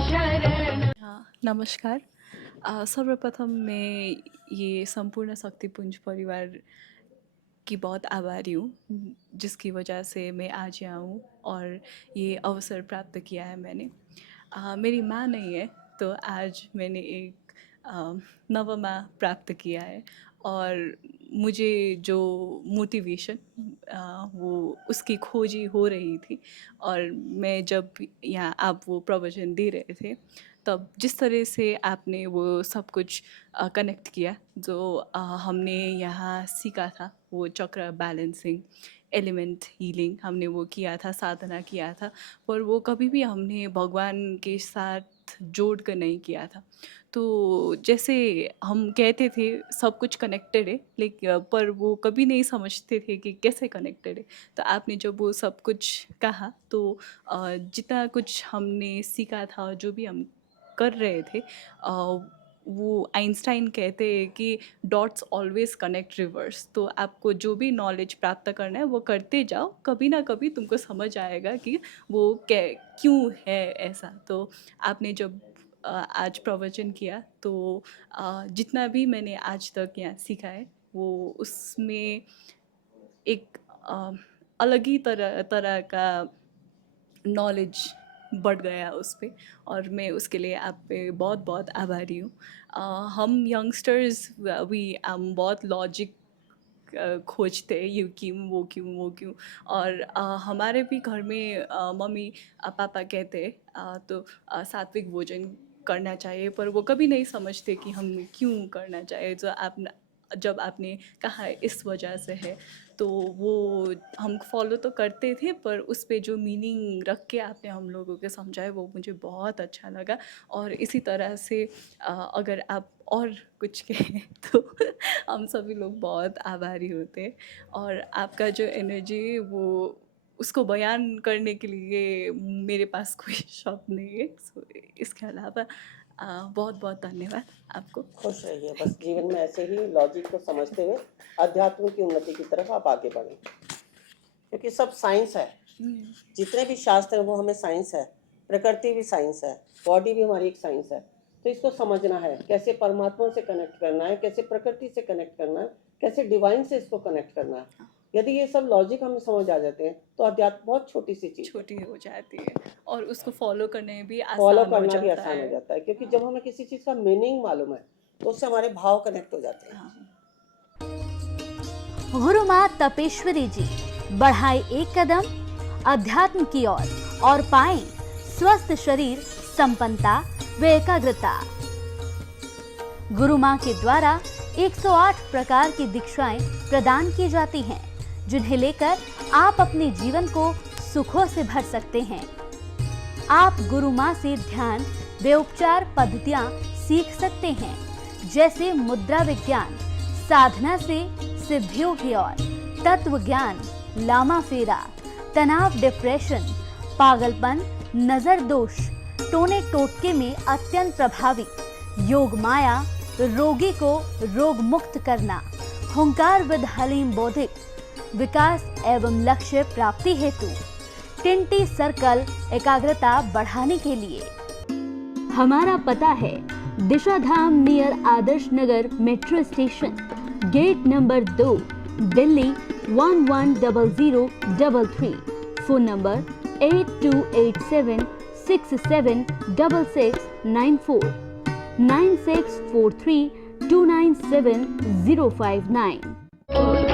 हाँ, नमस्कार। सर्वप्रथम मैं ये संपूर्ण शक्तिपुंज परिवार की बहुत आभारी हूँ, जिसकी वजह से मैं आज यहाँ हूँ और ये अवसर प्राप्त किया है मैंने। मेरी माँ नहीं है, तो आज मैंने एक नवा माँ प्राप्त किया है और मुझे जो मोटिवेशन वो उसकी खोज ही हो रही थी। और मैं जब यहाँ आप वो प्रवचन दे रहे थे, तब जिस तरह से आपने वो सब कुछ कनेक्ट किया जो हमने यहाँ सीखा था, वो चक्र बैलेंसिंग, एलिमेंट हीलिंग हमने वो किया था, साधना किया था, पर वो कभी भी हमने भगवान के साथ जोड़ कर नहीं किया था। तो जैसे हम कहते थे सब कुछ कनेक्टेड है, लेकिन पर वो कभी नहीं समझते थे कि कैसे कनेक्टेड है। तो आपने जब वो सब कुछ कहा, तो जितना कुछ हमने सीखा था, जो भी हम कर रहे थे, वो आइंस्टाइन कहते हैं कि डॉट्स ऑलवेज कनेक्ट रिवर्स। तो आपको जो भी नॉलेज प्राप्त करना है वो करते जाओ, कभी ना कभी तुमको समझ आएगा कि वो क्यों है ऐसा। तो आपने जब आज प्रवचन किया, तो जितना भी मैंने आज तक यहाँ सीखा है, वो उसमें एक अलग ही तरह तरह का नॉलेज बढ़ गया उस पे, और मैं उसके लिए आप पे बहुत बहुत आभारी हूँ। हम यंगस्टर्स भी हम बहुत लॉजिक खोजते हैं, ये क्यों वो क्यों वो क्यों। और हमारे भी घर में मम्मी पापा कहते हैं तो सात्विक भोजन करना चाहिए, पर वो कभी नहीं समझते कि हम क्यों करना चाहिए। जो आप जब आपने कहा इस वजह से है, तो वो हम फॉलो तो करते थे, पर उस पे जो मीनिंग रख के आपने हम लोगों को समझाया, वो मुझे बहुत अच्छा लगा। और इसी तरह से अगर आप और कुछ कहें तो हम सभी लोग बहुत आभारी होते हैं। और आपका जो एनर्जी है, वो उसको बयान करने के लिए मेरे पास कोई शब्द नहीं है। सो इसके अलावा बहुत बहुत धन्यवाद आपको। खुश रहिए, बस जीवन में ऐसे ही लॉजिक को समझते हुए अध्यात्म की उन्नति की तरफ आप आगे बढ़ें, क्योंकि सब साइंस है। जितने भी शास्त्र हैं वो हमें साइंस है, प्रकृति भी साइंस है, बॉडी भी हमारी एक साइंस है। तो इसको समझना है, कैसे परमात्मा से कनेक्ट करना है, कैसे प्रकृति से कनेक्ट करना है, कैसे डिवाइन से इसको कनेक्ट करना है। यदि ये सब लॉजिक हमें समझ आ जाते हैं, तो अध्यात्म बहुत छोटी सी चीज छोटी हो जाती है, और उसको फॉलो करने में भी फॉलो आसान करना भी आसान हो जाता है, क्योंकि जब हमें किसी चीज का मीनिंग मालूम है, तो उससे हमारे भाव कनेक्ट हो जाते हैं। गुरु माँ तपेश्वरी जी बढ़ाए एक कदम अध्यात्म की ओर और पाएं स्वस्थ शरीर, संपन्नता व एकाग्रता। गुरु माँ के द्वारा 108 प्रकार की दीक्षाएं प्रदान की जाती हैं, जिन्हें लेकर आप अपने जीवन को सुखों से भर सकते हैं। आप गुरु माँ से ध्यान व उपचार पद्धतियां सीख सकते हैं, जैसे मुद्रा विज्ञान, साधना से सिद्धियों की ओर, तत्व ज्ञान, लामा फेरा, तनाव, डिप्रेशन, पागलपन, नजर दोष, टोने टोटके में अत्यंत प्रभावी, योग माया, रोगी को रोग मुक्त करना, हुंकार विद हलीम बौद्धिक, विकास एवं लक्ष्य प्राप्ति हेतु, टिंटी सर्कल, एकाग्रता बढ़ाने के लिए। हमारा पता है Disha Dham near Adarsh Nagar metro station, gate number 2, Delhi 110033। Phone number 8287676694, 9643297059।